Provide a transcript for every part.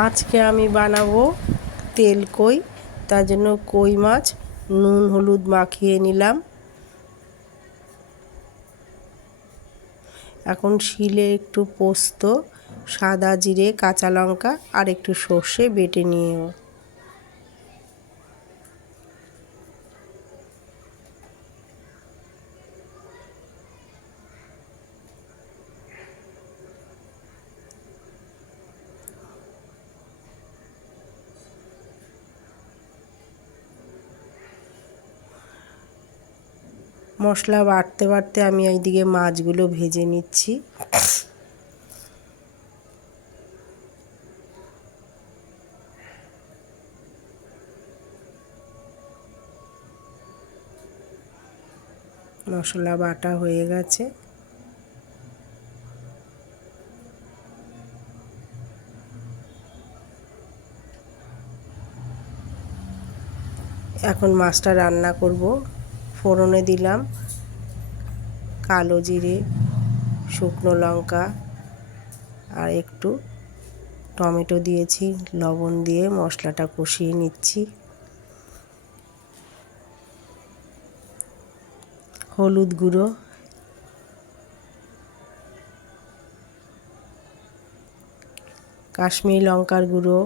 আজকে আমি বানাবো তেল কই। তার জন্য কই মাছ নুন হলুদ মাখিয়ে নিলাম। এখন শিলে একটু পোস্ত, সাদা জিরে, কাঁচা লঙ্কা আর একটু সর্ষে বেটে নিও। মশলা বাটতে বাটতে আমি এইদিকে মাছগুলো ভেজে নিচ্ছি। মশলা বাটা হয়ে গেছে। এখন মাছটা রান্না করব। ফোড়নে দিলাম কালো জিরে, শুকনো লঙ্কা আর একটু টমেটো দিয়েছি। লবণ দিয়ে মশলাটা কষিয়ে নিচ্ছি। হলুদ গুঁড়ো, কাশ্মীরি লঙ্কার গুঁড়ো,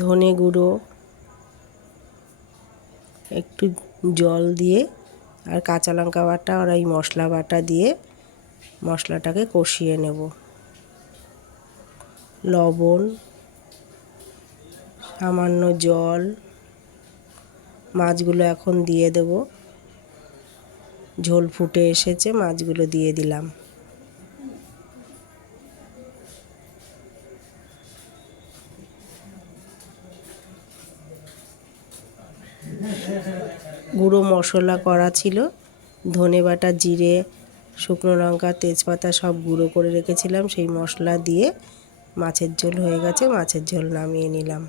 ধনে গুঁড়ো, একটু জল দিয়ে আর কাঁচা লঙ্কা বাটা আর এই মশলা বাটা দিয়ে মশলাটাকে কষিয়ে নেব। লবণ, সামান্য জল, মাছগুলো এখন দিয়ে দেব। ঝোল ফুটে এসেছে, মাছগুলো দিয়ে দিলাম। গুঁড়ো মশলা করা ছিল, ধনে বাটা, জিরে, শুকনো লঙ্কা, তেজপাতা সব গুঁড়ো করে রেখেছিলাম। সেই মশলা দিয়ে মাছের ঝোল হয়ে গেছে, মাছের ঝোল নামিয়ে নিলাম।